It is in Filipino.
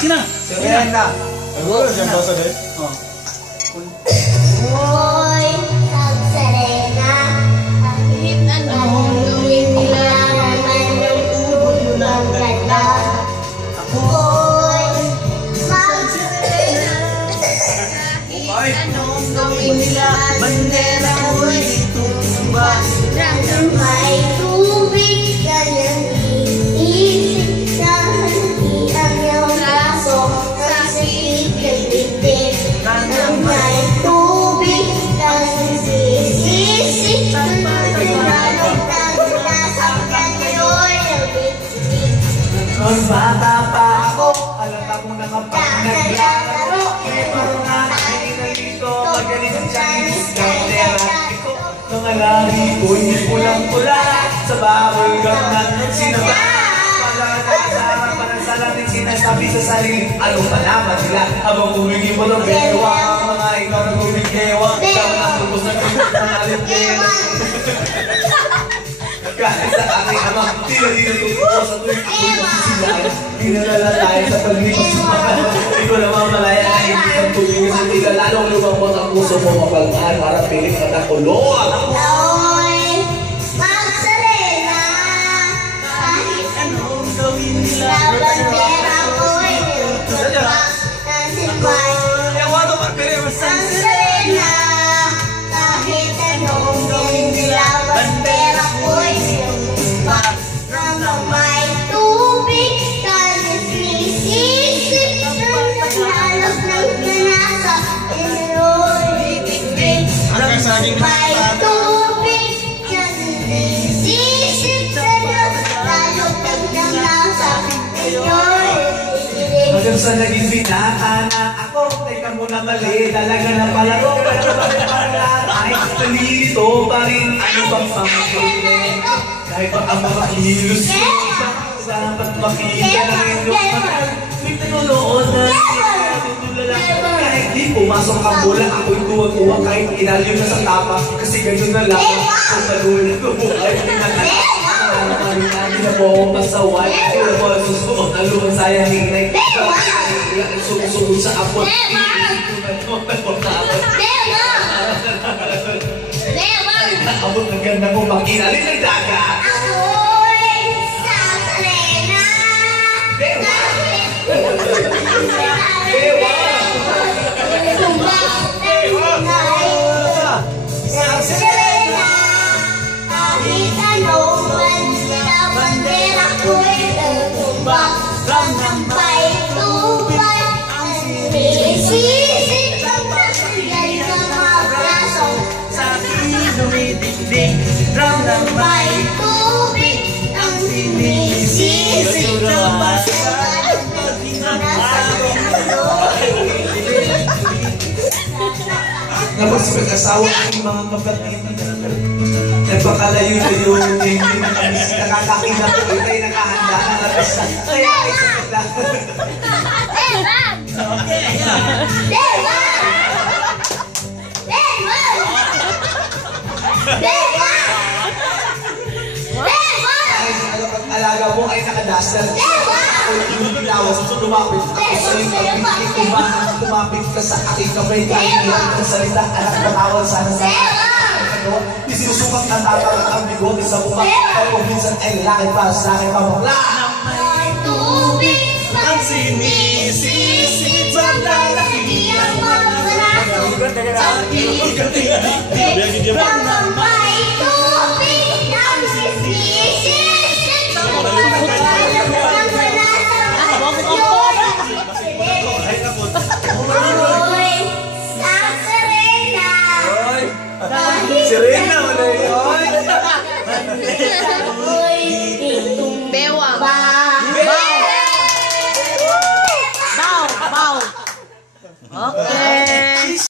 Sina. Serena. Siguro siya basa din. Hoy, Serena. Kahit anong gawin nila, naman yung ulo ng ganda. Hoy, Serena. Kahit anong gawin nila, bandera ko'y tutumba. May tubig ka nang iisip na hindi ang iyong braso sa sikit-ikit. May tubig ka nang sisisip na naglalog ng nasakyan niyo'y nabit-bit. Noon bata pa ako, alata mo na kapag naglalaro. Parang nakakain na dito, magaling ang Chinese bandera. Nung alari ko, hindi pulang-pula sa bawal gawin ng sinaba. Pagkakasama pa ng salamin, sinasabi sa sarili, anong palaman nila? Habang umigin mo ng bewa, mga ikaw na gumigewa. Tama na tubos na tubos ng alipera. Kahit sa aking ama, di na tutuwa sa tuwing ako'y nasisilayan. Di na lalatayan sa paglipas sa mga. Di ko naman malaya na hindi ang tubig sa tila. Lalong lumabot ang puso mo mapalmaan para pilit at nakulong. Hoy, Serena. Kahit anong gawin nila, bandera ko'y tutumba. Nasimbay. Serena. Kahit anong gawin nila, bandera ko'y tutumba. Nang may tubig ka na sinisisip na naglalog ng ganasa. Inuloy big-big. May tubig ka na sinisip na naglalog ng ganasa. Inuloy big-big. Hanggang sa naging binata na ako, teka muna mali, talaga na palaro, pero bakit parang ay nalilito pa rin, ano bang pangkulit? Kahit pa ang mga kilos ko, dapat makita ng inyong mata, may nanonood na sinatutulala. Kahit di pumasok ang bola, ako'y tuwag-tuwa kahit inalim na sa tapa, kasi ganun na lang, kung taluin na buhay, na po akong pasaway. Kaya mo ang susunod na luwan sayang hinay. Sumusugod sa apot. Naabot ng ganda mo makinalin ng dagat. Ako'y sa Serena. Dewa! Dewa! Sa Serena. Kahit anong bandera ko'y tutumba. Hanggang may tubay ang sinisisip ang nakalay ng mga braso. Sa akin dumidikdik, ramdam May tubig ang sinisisip ng basa. Tapos pag-asawa ng mga kapatid, nagpakalayo-layo, hindi nakakakita ko, ikay nakahanda ng arasa. Kaya ay sakit lang. Alaga mo ay nakadaster. Yung bitawas, lumapit ako sa iyong pagpipit. Kumapit ka sa aking kamay. Kahit hindi ang salita, anak patawad sana sa isinusukat ng tatawag ang bigot sa mukha. Pero minsan ay lalaki pa, sa akin pa bakla. May tubig ang sinisisip ang lalaki ang mga braso. Sa tinig-tinig ang may tubig ang sinisisip ang lalaki ang mga braso. Hoy, sa Serena. Serena, wala yun. Hoy, Bewang. Bow. Okay.